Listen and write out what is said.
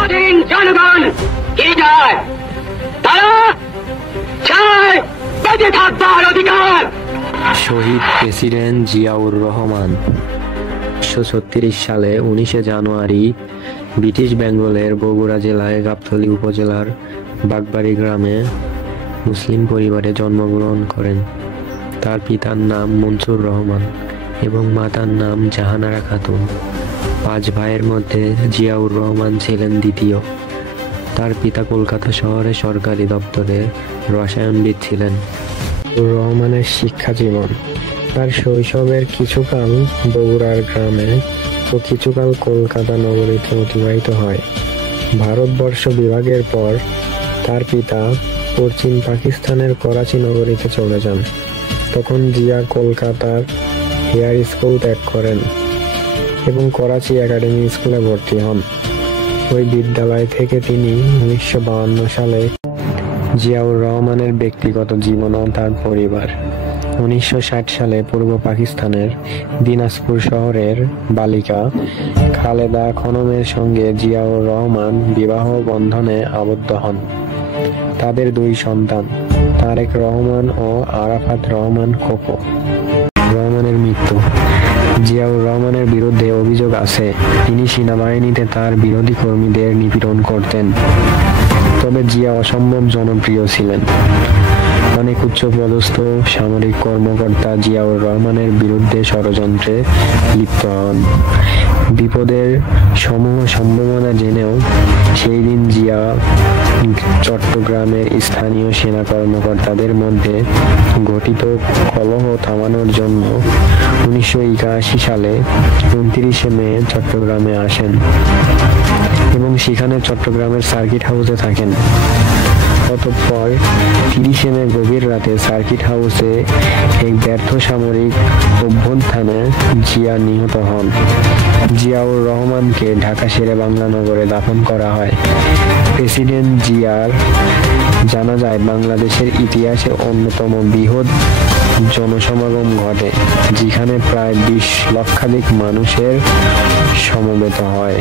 স্বাধীন জনগণ কি চায়? তারা চায় বেঁচে থাকবার অধিকার। শহীদ প্রেসিডেন্ট জিয়াউর রহমান 1936 সালে 19 জানুয়ারি ব্রিটিশ বেঙ্গলের বগুড়া জেলায় গাবতলী উপজেলার বাগবাড়ি গ্রামে মুসলিম পরিবারে জন্মগ্রহণ করেন। তার পিতার নাম মনসুর রহমান এবং মাতার নাম জাহানারা খাতুন। 5 ভাইয়ের মধ্যে জিয়াউর রহমান ছিলেন দ্বিতীয়। তার পিতা কলকাতা শহরে সরকারি দপ্তরে রসায়নবিদ ছিলেন। রহমানের শিক্ষা জীবন তার শৈশবের কিছুকাল বগুড়ার গ্রামে ও কিছুকাল কলকাতা নগরীতে অতিবাহিত হয়। ভারতবর্ষ বিভাগের পর তার পিতা পশ্চিম পাকিস্তানের করাচি নগরীতে চলে যান। তখন জিয়া কলকাতার হেয়ার স্কুল ত্যাগ করেন এবং করাচি একাডেমি স্কুলে ভর্তি হন। ওই বিদ্যালয় থেকে তিনি 1952 সালে জিয়াউর রহমানের ব্যক্তিগত জীবন ও তার পরিবার। 1960 সালে পূর্ব পাকিস্তানের দিনাজপুর শহরের বালিকা খালেদা খানমের সঙ্গে জিয়াউর রহমান বিবাহ বন্ধনে আবদ্ধ হন। তাদের 2 সন্তান, তারেক রহমান ও আরাফাত রহমান কোকো। রহমানের মৃত্যু। জিয়াউর রহমানের বিরুদ্ধে অভিযোগ আছে তিনি সেনাবাহিনীতে তার বিরোধী কর্মীদের নিপীড়ন করতেন। তবে জিয়া অসম্ভব জনপ্রিয় ছিলেন। অনেক উচ্চপদস্থ সামরিক কর্মকর্তা জিয়াউর রহমানের বিরুদ্ধে ষড়যন্ত্রে লিপ্ত হন। বিপদের সমূহ সম্ভাবনা জেনেও সেই দিন জিয়া চট্টগ্রামের স্থানীয় সেনা কর্মকর্তাদের মধ্যে ঘটিত কলহ থামানোর জন্য 1981 সালে 29 মে চট্টগ্রামে আসেন এবং সেখানে চট্টগ্রামের সার্কিট হাউসে থাকেন। অতঃপর 30 মে গভীর রাতে সার্কিট হাউসে এক ব্যর্থ সামরিক অভ্যুত্থানে জিয়া নিহত হন। জিয়াউর রহমানকে ঢাকা শেরেবাংলা নগরে দাফন করা হয়। প্রেসিডেন্ট জিয়ার জানাজায় বাংলাদেশের ইতিহাসে অন্যতম বৃহৎ জনসমাগম ঘটে, যেখানে প্রায় 20 লক্ষাধিক মানুষের সমবেত হয়।